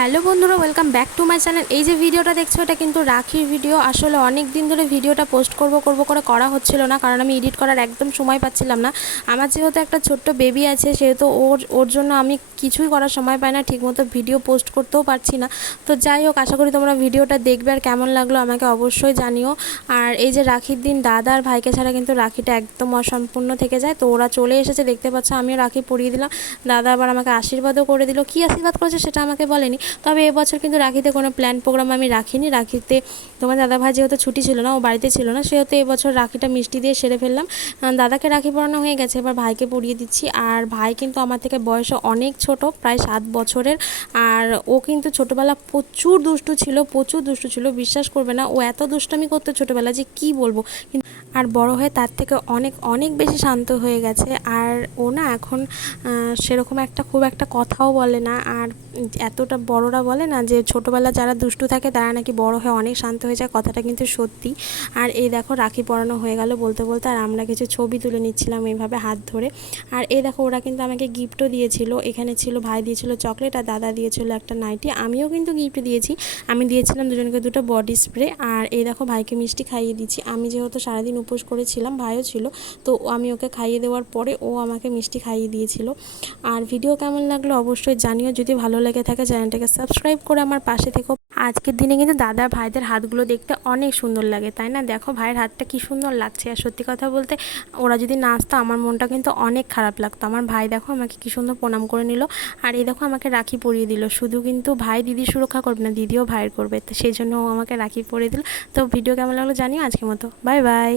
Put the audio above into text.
Hello বন্ধুরা welcome back to my channel এই যে ভিডিওটা দেখছ, এটা কিন্তু রাখির ভিডিও। আসলে অনেক দিন ধরে ভিডিওটা পোস্ট করব করব করে করা হচ্ছিল না, কারণ আমি এডিট করার একদম সময় পাচ্ছিলাম না। আমার যেহেতু একটা ছোট্ট বেবি আছে, সেহেতু ওর ওর জন্য আমি কিছুই করার সময় পাই না, ঠিকমতো ভিডিও পোস্ট করতেও পারছি না। তো যাই হোক, আশা করি তোমরা ভিডিওটা দেখবে আর কেমন লাগল আমাকে অবশ্যই জানিও। আর এই যে রাখির দিন, দাদা আর ভাইকে ছাড়া কিন্তু রাখিটা একদম অসম্পূর্ণ থেকে যায়। তো ওরা চলে এসেছে, দেখতে পাচ্ছ, আমিও রাখি পরিয়ে দিলাম। দাদা আবার আমাকে আশীর্বাদও করে দিল। কী আশীর্বাদ করেছে সেটা আমাকে বলেনি। তবে এবছর কিন্তু রাখিতে কোনো প্ল্যান প্রোগ্রাম আমি রাখিনি। রাখিতে তোমার দাদা ভাই যেহেতু ছুটি ছিল না, ও বাড়িতে ছিল না, সেহেতু এবছর রাখিটা মিষ্টি দিয়ে সেরে ফেললাম। দাদাকে রাখি পরানো হয়ে গেছে, এবার ভাইকে পরিয়ে দিচ্ছি। আর ভাই কিন্তু আমার থেকে বয়সে অনেক ছোট, প্রায় সাত বছরের। আর ও কিন্তু ছোটোবেলা প্রচুর দুষ্টু ছিল, প্রচুর দুষ্টু ছিল, বিশ্বাস করবে না, ও এত দুষ্টামি করতো ছোটোবেলা যে কি বলব। আর বড় হয়ে তার থেকে অনেক অনেক বেশি শান্ত হয়ে গেছে। আর ও না এখন সেরকম একটা খুব একটা কথাও বলে না। আর এতটা বড়রা বলে না যে ছোটোবেলা যারা দুষ্টু থাকে তারা নাকি বড় হয়ে অনেক শান্ত হয়ে যায়। কথাটা কিন্তু সত্যি। আর এই দেখো, রাখি পরানো হয়ে গেল বলতে বলতে। আর আমরা কিছু ছবি তুলে নিচ্ছিলাম এইভাবে হাত ধরে। আর এই দেখো, ওরা কিন্তু আমাকে গিফটও দিয়েছিল। এখানে ছিল, ভাই দিয়েছিল চকলেট আর দাদা দিয়েছিল একটা নাইটি আমিও কিন্তু গিফট দিয়েছি। আমি দিয়েছিলাম দুজনকে দুটো বডি স্প্রে আর এই দেখো, ভাইকে মিষ্টি খাইয়ে দিচ্ছি। আমি যেহেতু সারাদিন উপোস করেছিলাম, ভাইও ছিল। তো আমি ওকে খাইয়ে দেওয়ার পরে ও আমাকে মিষ্টি খাইয়ে দিয়েছিল। আর ভিডিও কেমন লাগল অবশ্যই জানিও। যদি ভালো লেগে থাকে চ্যানেলটাকে সাবস্ক্রাইব করে আমার পাশে থেকো। আজকের দিনে কিন্তু দাদা ভাইদের হাতগুলো দেখতে অনেক সুন্দর লাগে, তাই না? দেখো ভাইয়ের হাতটা কি সুন্দর লাগছে। আর সত্যি কথা বলতে, ওরা যদি নাচতো আমার মনটা কিন্তু অনেক খারাপ লাগতো। আমার ভাই দেখো আমাকে কি সুন্দর প্রণাম করে নিল। আর এই দেখো আমাকে রাখি পরিয়ে দিল। শুধু কিন্তু ভাই দিদি সুরক্ষা করবে না, দিদিও ভাইয়ের করবে। তো সেই জন্য ও আমাকে রাখি পরিয়ে দিল। তো ভিডিও কেমন লাগল জানিও আজকের মতো। Bye bye.